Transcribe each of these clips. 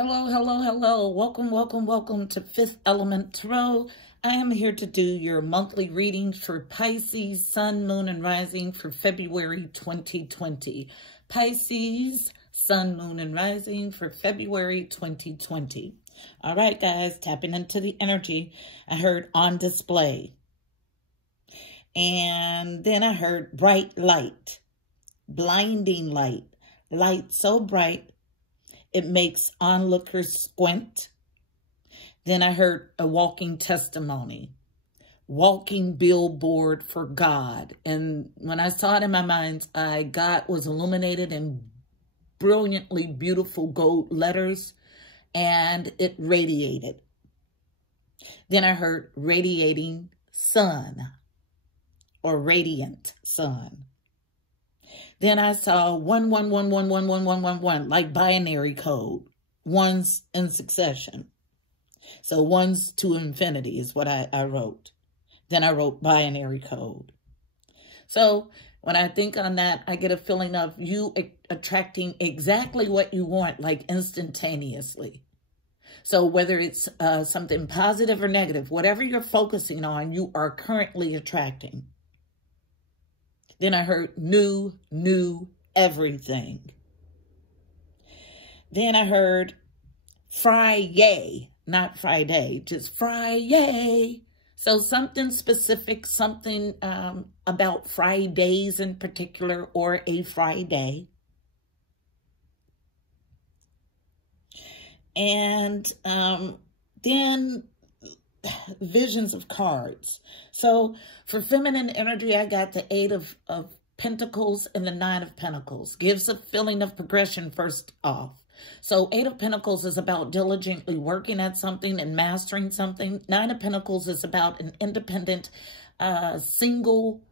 Hello, hello, hello. Welcome, welcome, welcome to Fifth Element Tarot. I am here to do your monthly reading for Pisces, Sun, Moon, and Rising for February 2020. Pisces, Sun, Moon, and Rising for February 2020. All right, guys, tapping into the energy. I heard on display. And then I heard bright light, blinding light, light so bright it makes onlookers squint. Then I heard a walking testimony, walking billboard for God. And when I saw it in my mind's eye, God was illuminated in brilliantly beautiful gold letters, and it radiated. Then I heard radiating sun or radiant sun. Then I saw 111111111, like binary code, ones in succession. So ones to infinity is what I wrote. Then I wrote binary code. So when I think on that, I get a feeling of you attracting exactly what you want, like instantaneously. So whether it's something positive or negative, whatever you're focusing on, you are currently attracting. Then I heard new everything. Then I heard Friday, not Friday, just Friday. So something specific, something about Fridays in particular, or a Friday. And then visions of cards. So for feminine energy, I got the 8 of Pentacles and the 9 of Pentacles. Gives a feeling of progression first off. So 8 of Pentacles is about diligently working at something and mastering something. 9 of Pentacles is about an independent, single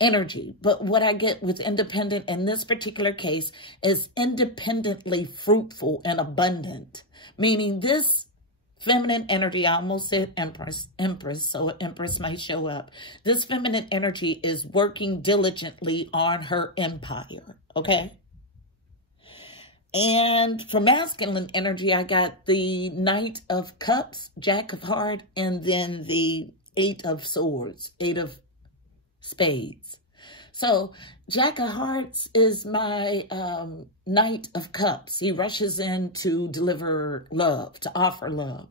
energy. But what I get with independent in this particular case is independently fruitful and abundant. Meaning this feminine energy, I almost said Empress, so Empress might show up. This feminine energy is working diligently on her empire, okay? And for masculine energy, I got the Knight of Cups, Jack of Hearts, and then the 8 of Swords, 8 of Spades. So Jack of Hearts is my Knight of Cups. He rushes in to deliver love, to offer love.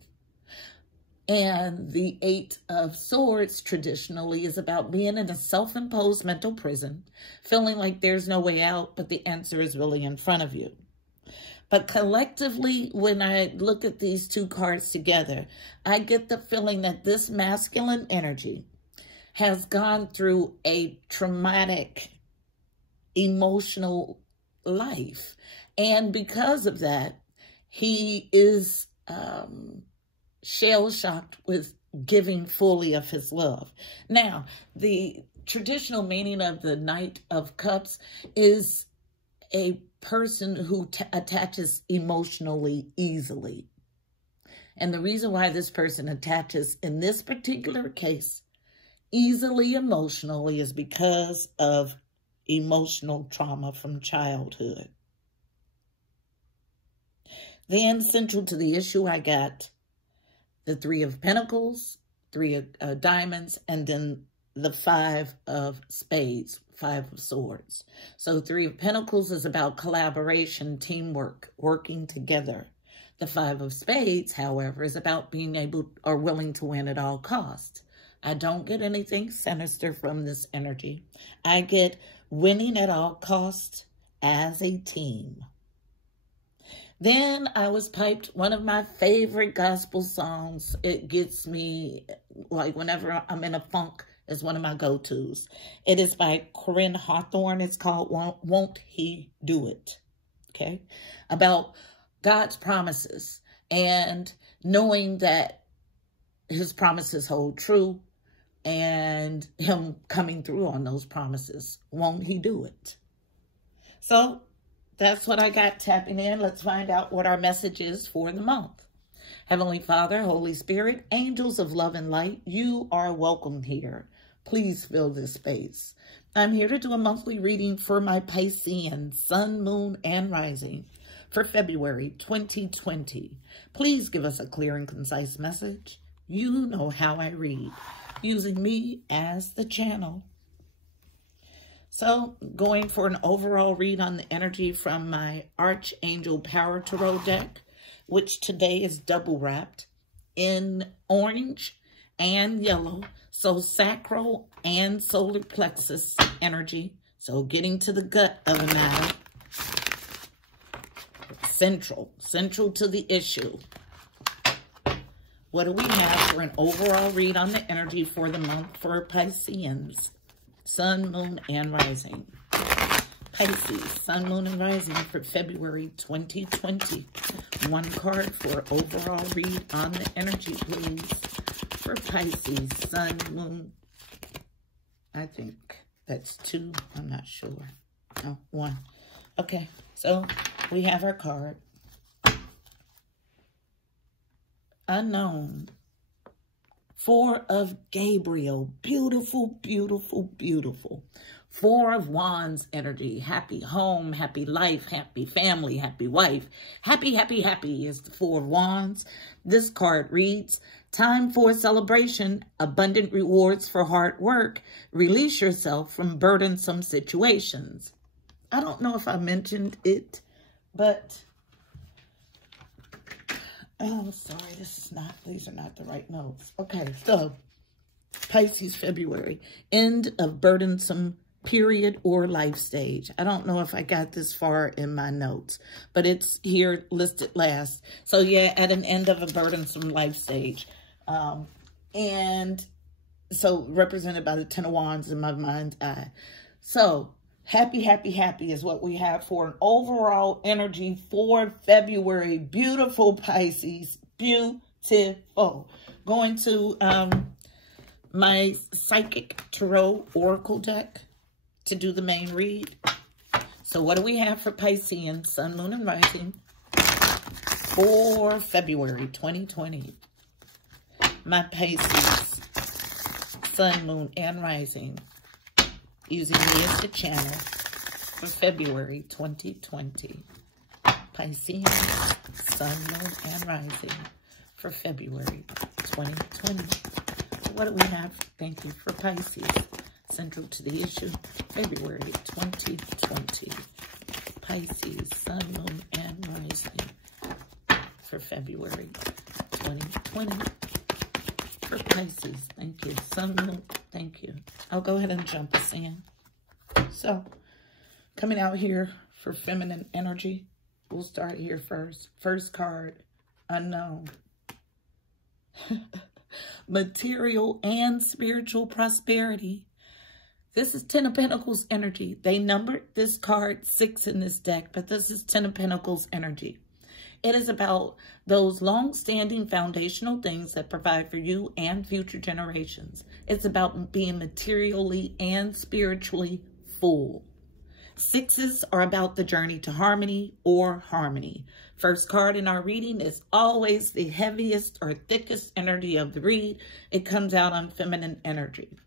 And the 8 of Swords traditionally is about being in a self-imposed mental prison, feeling like there's no way out, but the answer is really in front of you. But collectively, when I look at these two cards together, I get the feeling that this masculine energy has gone through a traumatic, emotional life. And because of that, he is shell-shocked with giving fully of his love. Now, the traditional meaning of the Knight of Cups is a person who attaches emotionally easily. And the reason why this person attaches in this particular case easily emotionally is because of emotional trauma from childhood. Then central to the issue, I got the 3 of Pentacles, 3 of Diamonds, and then the 5 of Spades, 5 of Swords. So 3 of Pentacles is about collaboration, teamwork, working together. The 5 of Spades, however, is about being able or willing to win at all costs. I don't get anything sinister from this energy. I get winning at all costs as a team. Then I was piped one of my favorite gospel songs. It gets me, like whenever I'm in a funk, is one of my go-tos. It is by Corinne Hawthorne. It's called Won't He Do It? Okay? About God's promises and knowing that his promises hold true and him coming through on those promises. Won't he do it? So that's what I got tapping in. Let's find out what our message is for the month. Heavenly Father, Holy Spirit, angels of love and light, you are welcome here. Please fill this space. I'm here to do a monthly reading for my Piscean, Sun, Moon, and Rising for February 2020. Please give us a clear and concise message. You know how I read, using me as the channel. So, going for an overall read on the energy from my Archangel Power Tarot deck, which today is double wrapped in orange and yellow. So, sacral and solar plexus energy. So, getting to the gut of the matter. Central to the issue. What do we have for an overall read on the energy for the month for Pisceans? Sun, Moon, and Rising. Pisces, Sun, Moon, and Rising for February 2020. One card for overall read on the energy, please. For Pisces, Sun, Moon. I think that's 2. I'm not sure. No, 1. Okay, so we have our card. Unknown. 4 of Gabriel. Beautiful, beautiful, beautiful. 4 of Wands energy. Happy home, happy life, happy family, happy wife. Happy, happy, happy is the 4 of Wands. This card reads, time for celebration, abundant rewards for hard work. Release yourself from burdensome situations. I don't know if I mentioned it, but... oh, sorry, these are not the right notes. Okay, so, Pisces, February, end of burdensome period or life stage. I don't know if I got this far in my notes, but it's here listed last. So, yeah, at an end of a burdensome life stage. And so, represented by the 10 of Wands in my mind's eye. So, happy, happy, happy is what we have for an overall energy for February. Beautiful, Pisces. Beautiful. Going to my Psychic Tarot Oracle deck to do the main read. So what do we have for Piscean, Sun, Moon, and Rising for February 2020? My Pisces, Sun, Moon, and Rising, using me as the channel for February 2020. Piscean, Sun, Moon, and Rising for February 2020. What do we have? Thank you for Pisces. Central to the issue, February 2020. Pisces, Sun, Moon, and Rising for February 2020. For Pisces, thank you. Sun, Moon, thank you. I'll go ahead and jump us in. So, coming out here for feminine energy, we'll start here first. First card, unknown. Material and spiritual prosperity. This is 10 of Pentacles energy. They numbered this card 6 in this deck, but this is 10 of Pentacles energy. It is about those long-standing foundational things that provide for you and future generations. It's about being materially and spiritually full. 6s are about the journey to harmony or harmony. First card in our reading is always the heaviest or thickest energy of the read. It comes out on feminine energy.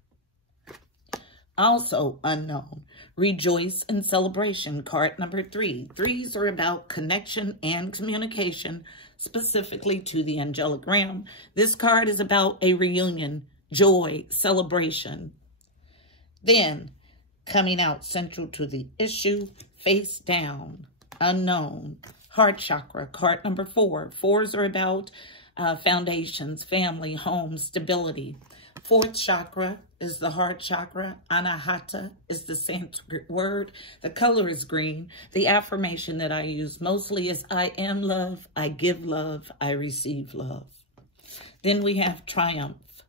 Also unknown, rejoice and celebration, card number 3. 3s are about connection and communication, specifically to the Angelic Realm. This card is about a reunion, joy, celebration. Then, coming out central to the issue, face down, unknown, heart chakra, card number 4. 4s are about foundations, family, home, stability. 4th chakra is the heart chakra. Anahata is the Sanskrit word. The color is green. The affirmation that I use mostly is I am love, I give love, I receive love. Then we have triumph.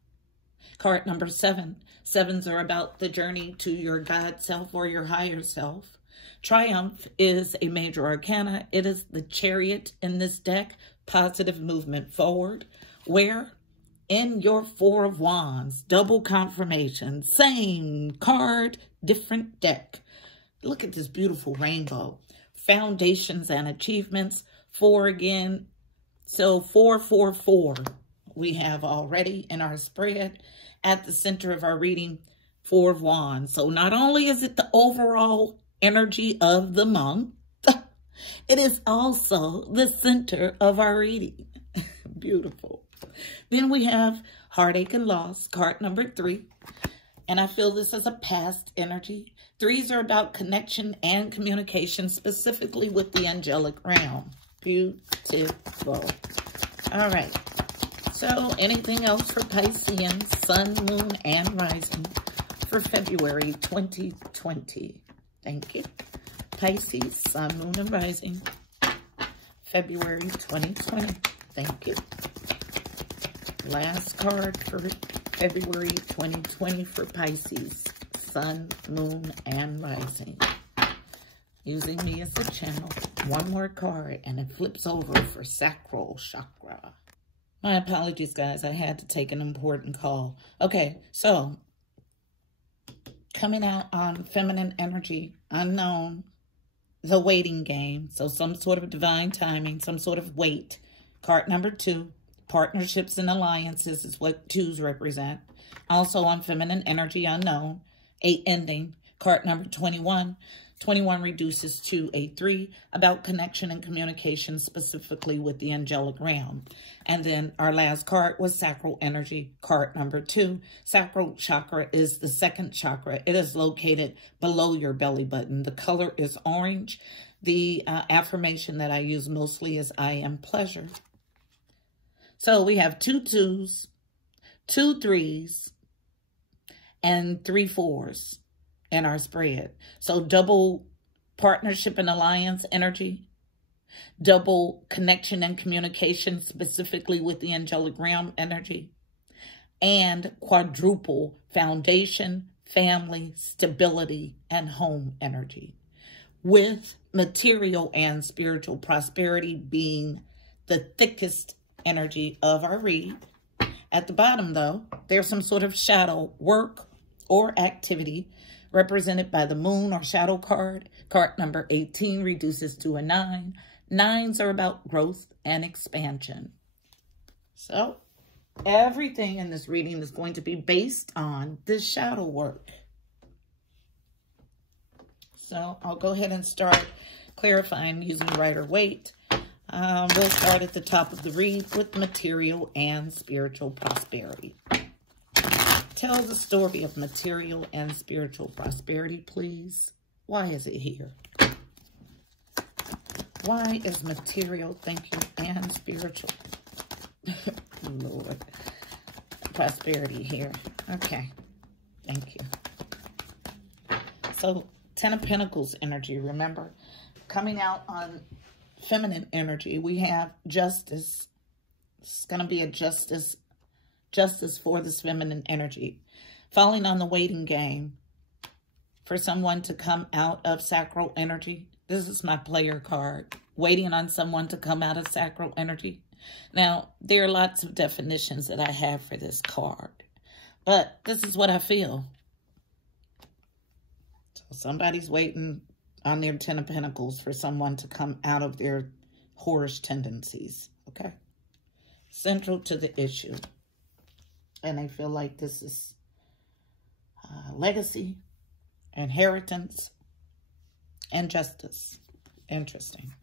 Card number 7. 7s are about the journey to your God self or your higher self. Triumph is a major arcana. It is the Chariot in this deck, positive movement forward, where in your 4 of Wands, double confirmation, same card, different deck. Look at this beautiful rainbow. Foundations and achievements, 4 again. So 4, 4, 4 we have already in our spread. At the center of our reading, 4 of Wands. So not only is it the overall energy of the month, It is also the center of our reading. Beautiful. Then we have Heartache and Loss, card number 3. And I feel this is a past energy. 3s are about connection and communication, specifically with the angelic realm. Beautiful. All right. So anything else for Pisceans, Sun, Moon, and Rising for February 2020? Thank you. Pisces, Sun, Moon, and Rising, February 2020. Thank you. Last card for February 2020 for Pisces, Sun, Moon, and Rising. Using me as the channel. One more card, and it flips over for Sacral Chakra. My apologies, guys. I had to take an important call. Okay, so coming out on feminine energy, unknown, the waiting game. So some sort of divine timing, some sort of wait. Card number 2, partnerships and alliances is what 2s represent. Also on feminine energy, unknown, 8 ending. Card number 21. 21 reduces to a 3, about connection and communication, specifically with the angelic realm. And then our last card was sacral energy, card number 2. Sacral chakra is the second chakra. It is located below your belly button. The color is orange. The affirmation that I use mostly is I am pleasure. So we have 2 2s, 2 3s, and 3 4s. In our spread. So double partnership and alliance energy, double connection and communication, specifically with the angelic realm energy, and quadruple foundation, family, stability, and home energy, with material and spiritual prosperity being the thickest energy of our read. At the bottom, though, there's some sort of shadow work or activity represented by the moon or shadow card. Card number 18 reduces to a 9. 9s are about growth and expansion. So everything in this reading is going to be based on this shadow work. So I'll go ahead and start clarifying using Rider-Waite. We'll start at the top of the read with material and spiritual prosperity. Tell the story of material and spiritual prosperity, please. Why is it here? Why is material, thank you, and spiritual, Lord, prosperity here? Okay, thank you. So, 10 of Pentacles energy, remember? Coming out on feminine energy, we have justice. It's going to be a justice for this feminine energy. Falling on the waiting game for someone to come out of sacral energy. This is my player card. Waiting on someone to come out of sacral energy. Now, there are lots of definitions that I have for this card, but this is what I feel. So somebody's waiting on their 10 of Pentacles for someone to come out of their whorish tendencies, okay? Central to the issue. And I feel like this is legacy, inheritance, and justice. Interesting.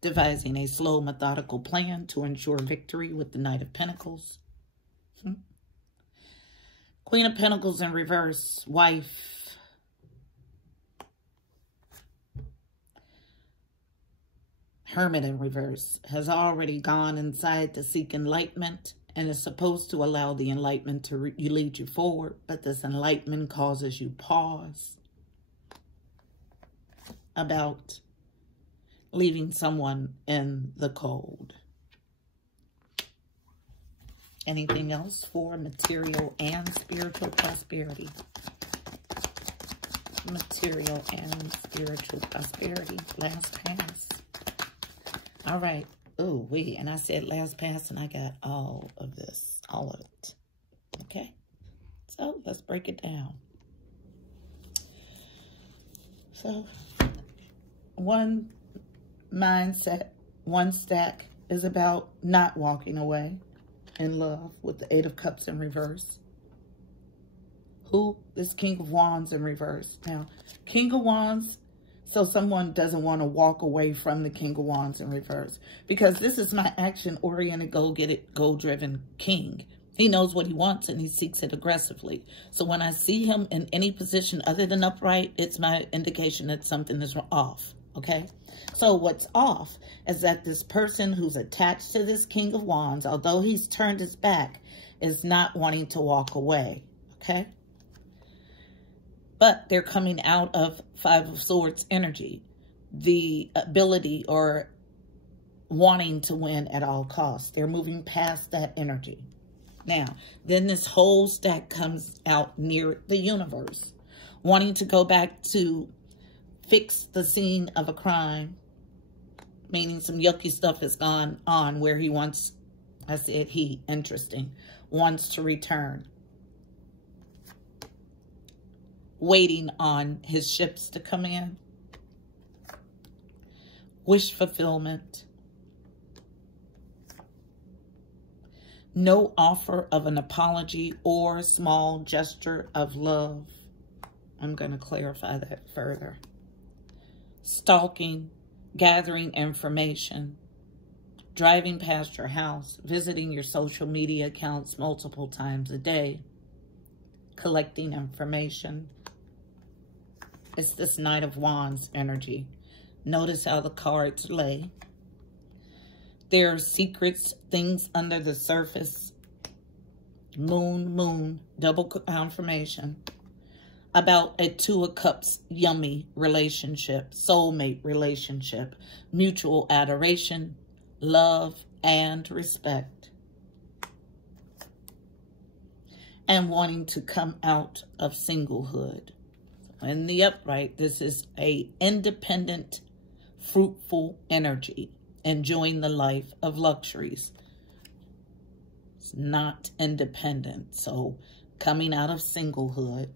Devising a slow, methodical plan to ensure victory with the Knight of Pentacles. Queen of Pentacles in reverse, wife. Hermit in reverse has already gone inside to seek enlightenment and is supposed to allow the enlightenment to lead you forward, but this enlightenment causes you pause about leaving someone in the cold. Anything else for material and spiritual prosperity? Material and spiritual prosperity. Last pass. All right. Oh, wait. And I said last pass and I got all of this. All of it. Okay. So let's break it down. So one mindset, one stack is about not walking away in love with the 8 of Cups in reverse. Who is King of Wands in reverse? Now, King of Wands So someone doesn't want to walk away from the King of Wands in reverse, because this is my action-oriented, go-get-it, goal-driven king. He knows what he wants and he seeks it aggressively. So when I see him in any position other than upright, it's my indication that something is off, okay? So what's off is that this person who's attached to this King of Wands, although he's turned his back, is not wanting to walk away, okay? But they're coming out of Five of Swords energy, the ability or wanting to win at all costs. They're moving past that energy. Now, then this whole stack comes out near the universe, wanting to go back to fix the scene of a crime, meaning some yucky stuff has gone on where he wants, I said he, interesting, wants to return. Waiting on his ships to come in. Wish fulfillment. No offer of an apology or small gesture of love. I'm going to clarify that further. Stalking, gathering information, driving past your house, visiting your social media accounts multiple times a day, collecting information. It's this Knight of Wands energy. Notice how the cards lay. There are secrets, things under the surface. Moon, double confirmation. About a Two of Cups yummy relationship, soulmate relationship, mutual adoration, love, and respect. And wanting to come out of singlehood. In the upright, this is a independent, fruitful energy, enjoying the life of luxuries. It's not independent, so coming out of singlehood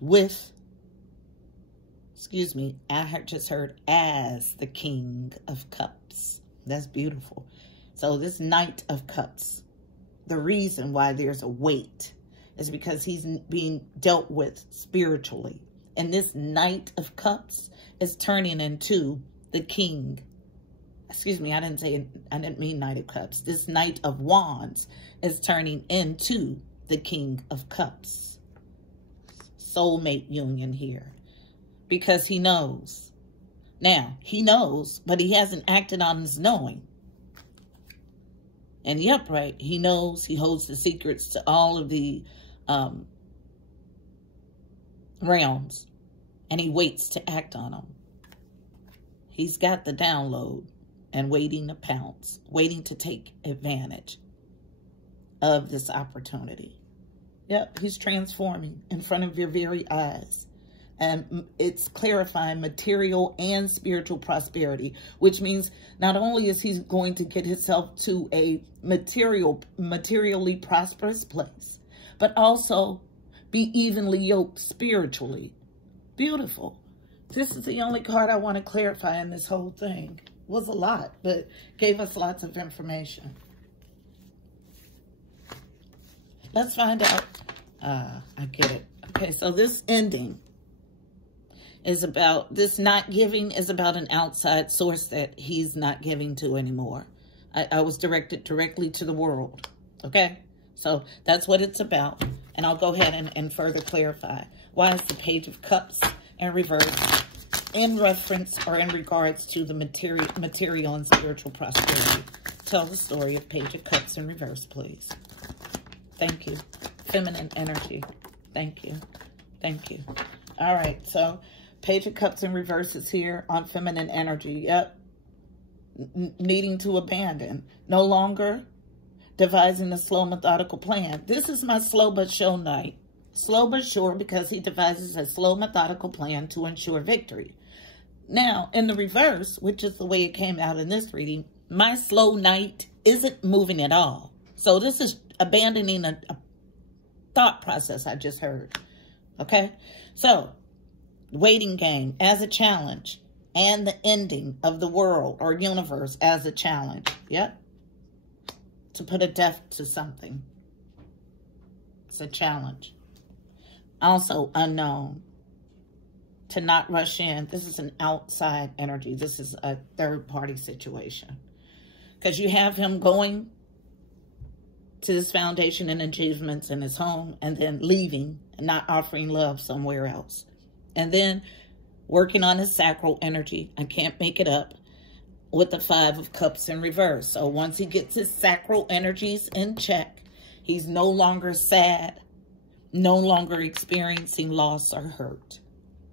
with, excuse me, I just heard as the King of Cups. That's beautiful. So this Knight of Cups, the reason why there's a weight is because he's being dealt with spiritually. And this Knight of Cups is turning into the King. Excuse me, I didn't mean Knight of Cups. This Knight of Wands is turning into the King of Cups. Soulmate union here. Because he knows. Now, he knows, but he hasn't acted on his knowing. In the upright, he knows, he holds the secrets to all of the realms, and he waits to act on them. He's got the download and waiting to pounce, waiting to take advantage of this opportunity. Yep, he's transforming in front of your very eyes. And it's clarifying material and spiritual prosperity, which means not only is he going to get himself to a materially prosperous place, but also be evenly yoked spiritually. Beautiful. This is the only card I want to clarify in this whole thing. It was a lot, but gave us lots of information. Let's find out. I get it. Okay, so this ending is about, this not giving is about an outside source that he's not giving to anymore. I was directed directly to the world. Okay, so that's what it's about. And I'll go ahead and further clarify. Why is the Page of Cups in reverse in reference or in regards to the material and spiritual prosperity? Tell the story of Page of Cups in reverse, please. Thank you. Feminine energy. Thank you. Thank you. All right, so Page of Cups in reverse is here on feminine energy. Yep. Needing to abandon. No longer devising a slow, methodical plan. This is my slow but sure knight. Slow but sure because he devises a slow, methodical plan to ensure victory. Now, in the reverse, which is the way it came out in this reading, my slow knight isn't moving at all. So this is abandoning a thought process I just heard. Okay? So, waiting game as a challenge and the ending of the world or universe as a challenge. Yep. To put a death to something. It's a challenge. Also unknown. to not rush in. This is an outside energy. This is a third-party situation. Because you have him going to his foundation and achievements in his home and then leaving and not offering love somewhere else. And then working on his sacral energy. I can't make it up, with the 5 of Cups in reverse. So once he gets his sacral energies in check, he's no longer sad, no longer experiencing loss or hurt.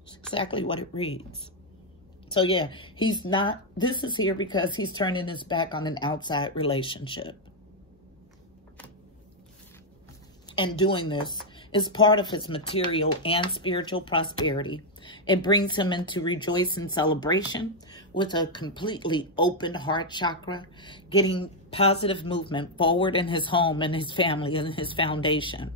It's exactly what it reads. So yeah, he's not, this is here because he's turning his back on an outside relationship. And doing this is part of his material and spiritual prosperity. It brings him into rejoice and celebration with a completely open heart chakra, getting positive movement forward in his home and his family and his foundation.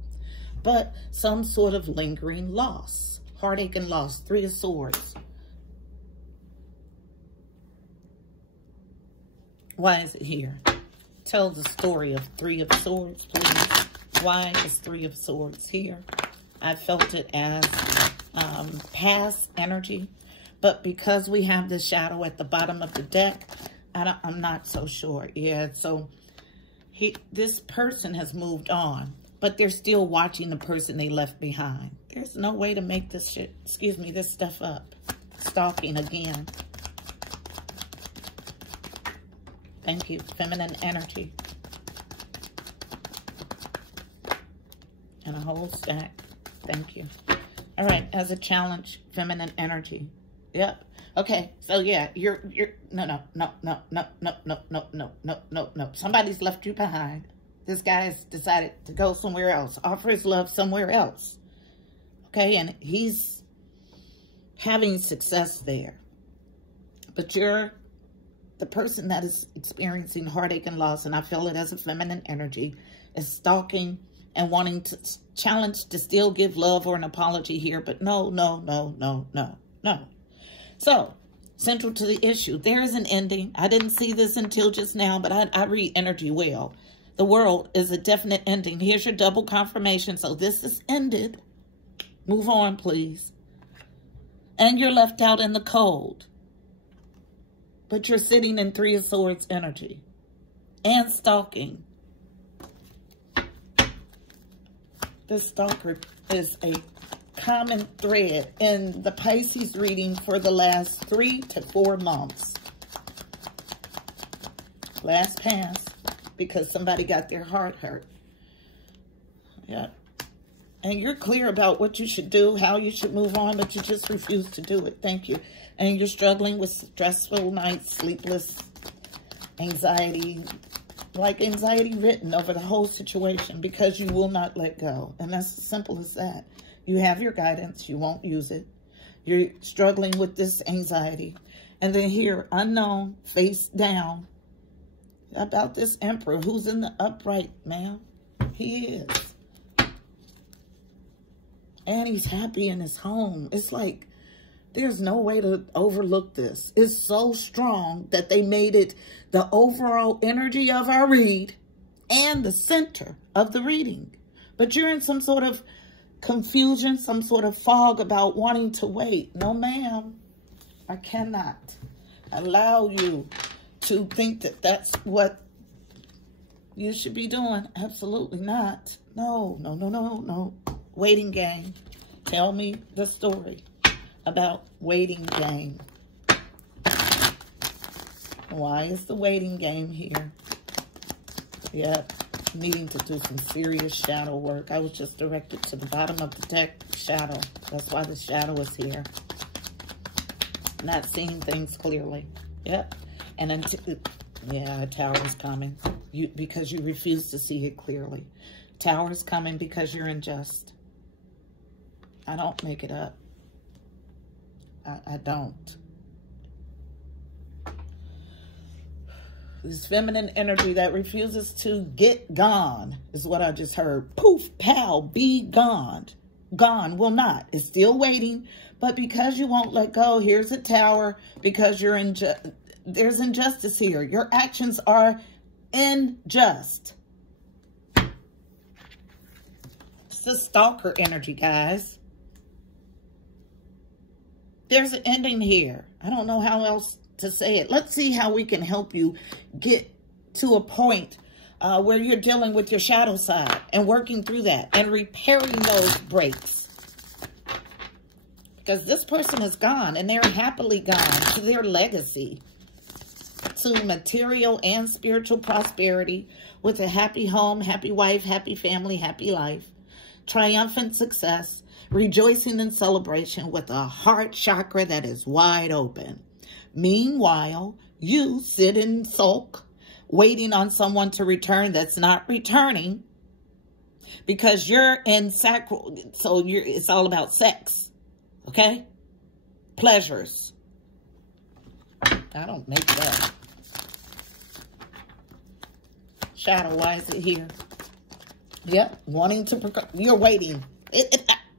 But some sort of lingering loss, heartache and loss, 3 of Swords. Why is it here? Tell the story of 3 of Swords, please. Why is 3 of Swords here? I felt it as past energy, but because we have the shadow at the bottom of the deck, I'm not so sure. Yeah, so this person has moved on, but they're still watching the person they left behind. There's no way to make this shit, excuse me, this stuff up. Stalking again. Thank you. Feminine energy. And a whole stack. Thank you. All right, as a challenge, feminine energy. Yep. Okay, so yeah, you're no. Somebody's left you behind. This guy's decided to go somewhere else, offer his love somewhere else. Okay, and he's having success there. But you're the person that is experiencing heartache and loss, and I feel it as a feminine energy, is stalking and wanting to challenge to still give love or an apology here, but no. So, central to the issue, there is an ending. I didn't see this until just now, but I read energy well. The world is a definite ending. Here's your double confirmation. So this is ended. Move on, please. And you're left out in the cold. But you're sitting in 3 of Swords energy. And stalking. This stalker is a common thread in the Pisces reading for the last 3 to 4 months. Last pass, because somebody got their heart hurt. Yeah. And you're clear about what you should do, how you should move on, but you just refuse to do it. Thank you. And you're struggling with stressful nights, sleepless, anxiety, like anxiety written over the whole situation because you will not let go. And that's as simple as that. You have your guidance. You won't use it. You're struggling with this anxiety. And then here, unknown, face down, about this Emperor who's in the upright, ma'am. He is. And he's happy in his home. It's like there's no way to overlook this. It's so strong that they made it the overall energy of our read and the center of the reading. But you're in some sort of confusion, some sort of fog about wanting to wait. No, ma'am. I cannot allow you to think that that's what you should be doing. Absolutely not. No. Waiting game. Tell me the story about waiting game. Why is the waiting game here? Yep. Needing to do some serious shadow work. I was just directed to the bottom of the deck, shadow. That's why the shadow is here. Not seeing things clearly. Yep. And until, yeah, a tower is coming. Because you refuse to see it clearly. Tower is coming because you're unjust. I don't make it up. I don't. This feminine energy that refuses to get gone is what I just heard. Poof, pow, be gone. Gone will not. It's still waiting. But because you won't let go, here's a tower. Because you're there's injustice here. Your actions are unjust. It's the stalker energy, guys. There's an ending here. I don't know how else to say it. Let's see how we can help you get to a point where you're dealing with your shadow side and working through that and repairing those breaks. Because this person is gone, and they're happily gone to their legacy, to material and spiritual prosperity, with a happy home, happy wife, happy family, happy life, triumphant success, rejoicing and celebration with a heart chakra that is wide open. Meanwhile, you sit and sulk, waiting on someone to return that's not returning, because you're in sacral, so it's all about sex. Okay? Pleasures. I don't make that. Shadow, why is it here? Yep, wanting to, you're waiting.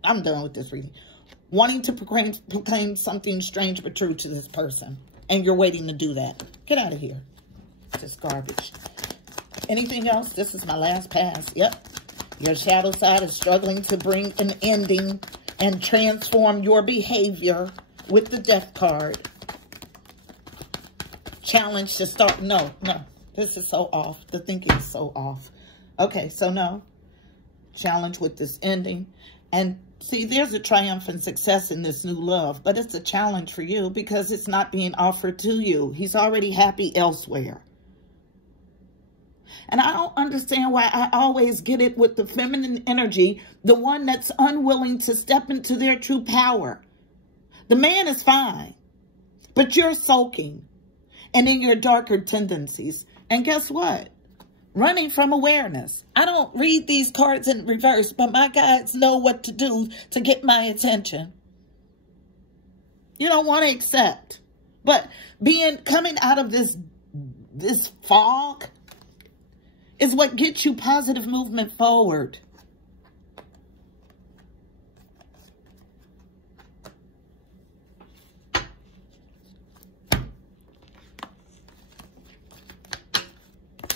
I'm done with this reading. Wanting to proclaim something strange but true to this person. And you're waiting to do that. Get out of here. Just garbage. Anything else? This is my last pass. Yep. Your shadow side is struggling to bring an ending and transform your behavior with the Death card. Challenge to start. No. This is so off. The thinking is so off. Okay, so no. Challenge with this ending. And see, there's a triumphant success in this new love, but it's a challenge for you because it's not being offered to you. He's already happy elsewhere. And I don't understand why I always get it with the feminine energy, the one that's unwilling to step into their true power. The man is fine, but you're sulking and in your darker tendencies. And guess what? Running from awareness. I don't read these cards in reverse, but my guides know what to do to get my attention. You don't want to accept. But coming out of this fog is what gets you positive movement forward.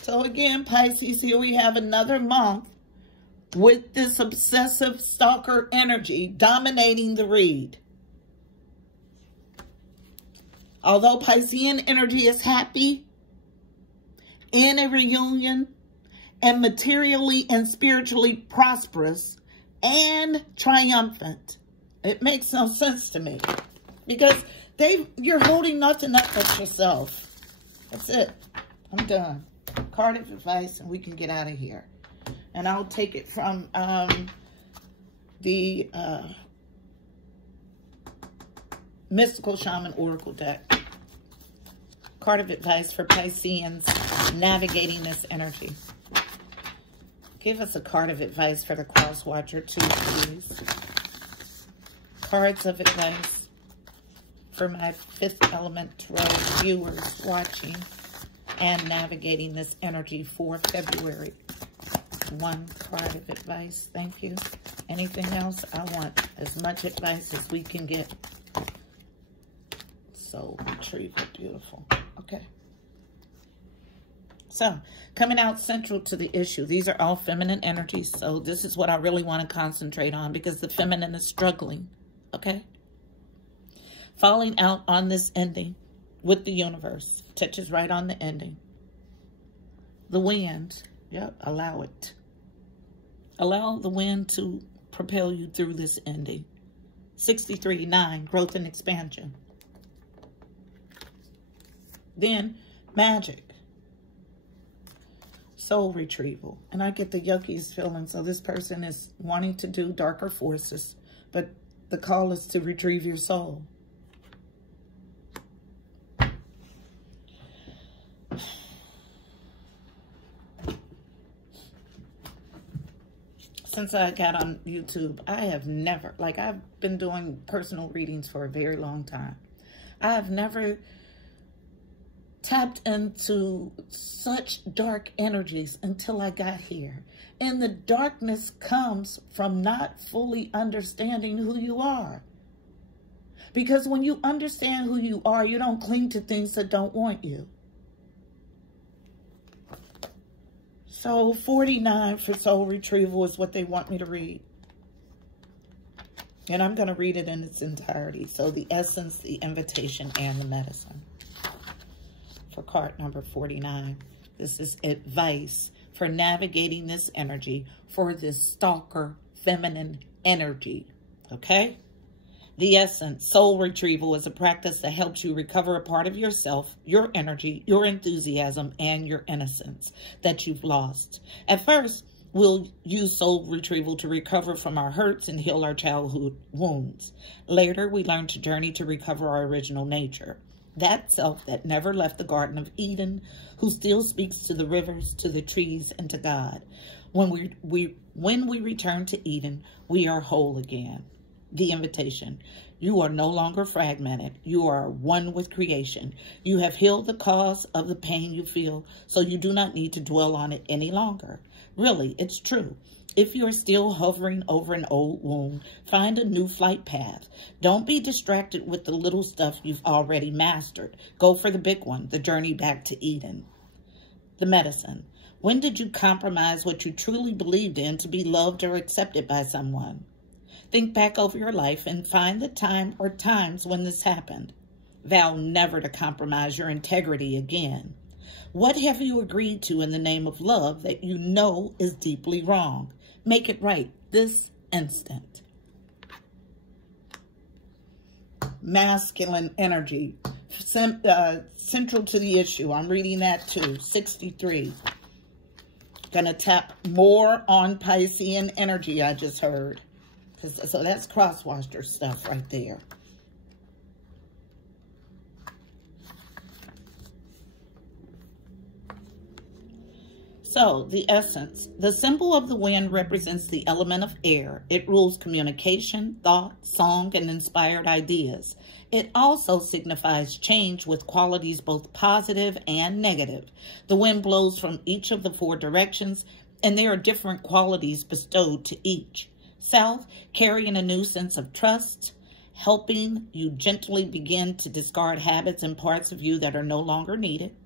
So again, Pisces, here we have another month with this obsessive stalker energy dominating the read. Although Piscean energy is happy in a reunion and materially and spiritually prosperous and triumphant, it makes no sense to me because you're holding nothing up but yourself. That's it. I'm done. Card of advice, and we can get out of here. And I'll take it from the Mystical Shaman Oracle deck. Card of advice for Pisceans navigating this energy. Give us a card of advice for the Cross Watcher too, please. Cards of advice for my Fifth Element Tarot viewers watching and navigating this energy for February. One card of advice. Thank you. Anything else? I want as much advice as we can get. Soul Retrieval. Beautiful. Okay. So, coming out central to the issue. These are all feminine energies. So, this is what I really want to concentrate on because the feminine is struggling. Okay? Falling out on this ending with the universe. Touches right on the ending. The wind. Yep, allow it. Allow the wind to propel you through this ending. 63-9, growth and expansion. Then, magic. Soul retrieval. And I get the yuckiest feeling. So this person is wanting to do darker forces, but the call is to retrieve your soul. Since I got on YouTube, I have never, I've been doing personal readings for a very long time. I have never tapped into such dark energies until I got here. And the darkness comes from not fully understanding who you are. Because when you understand who you are, you don't cling to things that don't want you. So 49 for soul retrieval is what they want me to read. And I'm going to read it in its entirety. So the essence, the invitation, and the medicine. For card number 49, this is advice for navigating this energy for this stalker feminine energy. Okay? The essence, soul retrieval, is a practice that helps you recover a part of yourself, your energy, your enthusiasm, and your innocence that you've lost. At first, we'll use soul retrieval to recover from our hurts and heal our childhood wounds. Later, we learn to journey to recover our original nature. That self that never left the Garden of Eden, who still speaks to the rivers, to the trees, and to God. When we return to Eden, we are whole again. The invitation. You are no longer fragmented. You are one with creation. You have healed the cause of the pain you feel, so you do not need to dwell on it any longer. Really, it's true. If you are still hovering over an old wound, find a new flight path. Don't be distracted with the little stuff you've already mastered. Go for the big one, the journey back to Eden. The medicine. When did you compromise what you truly believed in to be loved or accepted by someone? Think back over your life and find the time or times when this happened. Vow never to compromise your integrity again. What have you agreed to in the name of love that you know is deeply wrong? Make it right this instant. Masculine energy, central to the issue. I'm reading that too, 63. Gonna tap more on Piscean energy, I just heard. So that's crosswatcher stuff right there. So, the essence. The symbol of the wind represents the element of air. It rules communication, thought, song, and inspired ideas. It also signifies change with qualities both positive and negative. The wind blows from each of the 4 directions, and there are different qualities bestowed to each. South, carrying a new sense of trust, helping you gently begin to discard habits and parts of you that are no longer needed.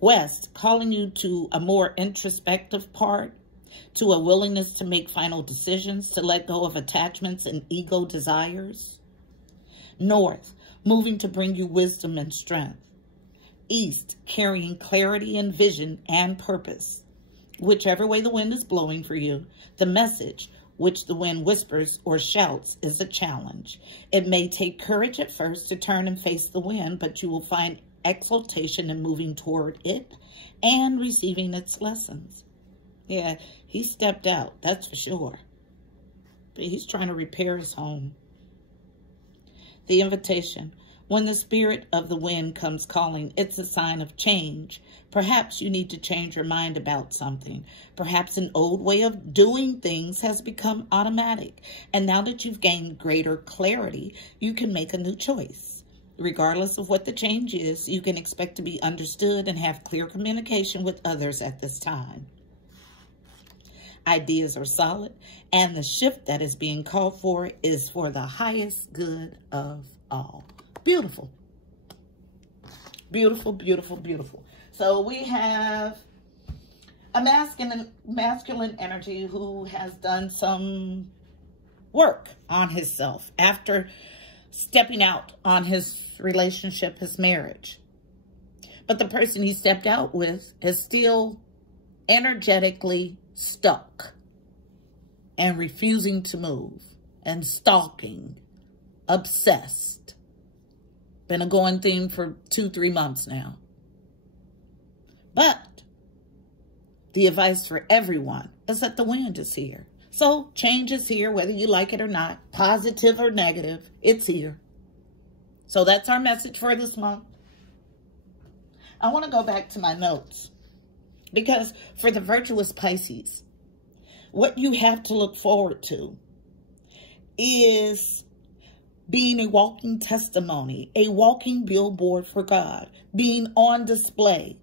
West, calling you to a more introspective part, to a willingness to make final decisions, to let go of attachments and ego desires. North, moving to bring you wisdom and strength. East, carrying clarity and vision and purpose. Whichever way the wind is blowing for you, the message, which the wind whispers or shouts, is a challenge. It may take courage at first to turn and face the wind, but you will find exaltation in moving toward it and receiving its lessons. Yeah, he stepped out, that's for sure. But he's trying to repair his home. The invitation. When the spirit of the wind comes calling, it's a sign of change. Perhaps you need to change your mind about something. Perhaps an old way of doing things has become automatic. And now that you've gained greater clarity, you can make a new choice. Regardless of what the change is, you can expect to be understood and have clear communication with others at this time. Ideas are solid, and the shift that is being called for is for the highest good of all. Beautiful. Beautiful, beautiful, beautiful. So we have a masculine energy who has done some work on himself after stepping out on his relationship, his marriage. But the person he stepped out with is still energetically stuck and refusing to move and stalking, obsessed. Been a going theme for 2-3 months now. But the advice for everyone is that the wind is here. So change is here, whether you like it or not, positive or negative, it's here. So that's our message for this month. I want to go back to my notes because for the virtuous Pisces, what you have to look forward to is being a walking testimony, a walking billboard for God, being on display,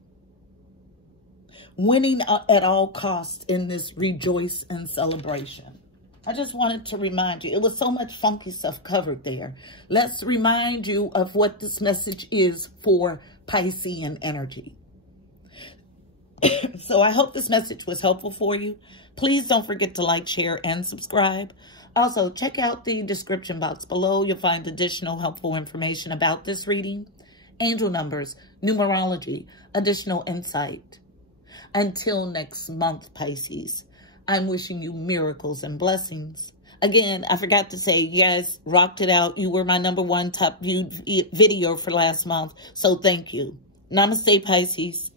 winning at all costs in this rejoice and celebration. I just wanted to remind you, it was so much funky stuff covered there. Let's remind you of what this message is for Piscean energy. So I hope this message was helpful for you. Please don't forget to like, share, and subscribe. Also, check out the description box below. You'll find additional helpful information about this reading, angel numbers, numerology, additional insight. Until next month, Pisces, I'm wishing you miracles and blessings. Again, I forgot to say, you guys rocked it out. You were my #1 top viewed video for last month. So thank you. Namaste, Pisces.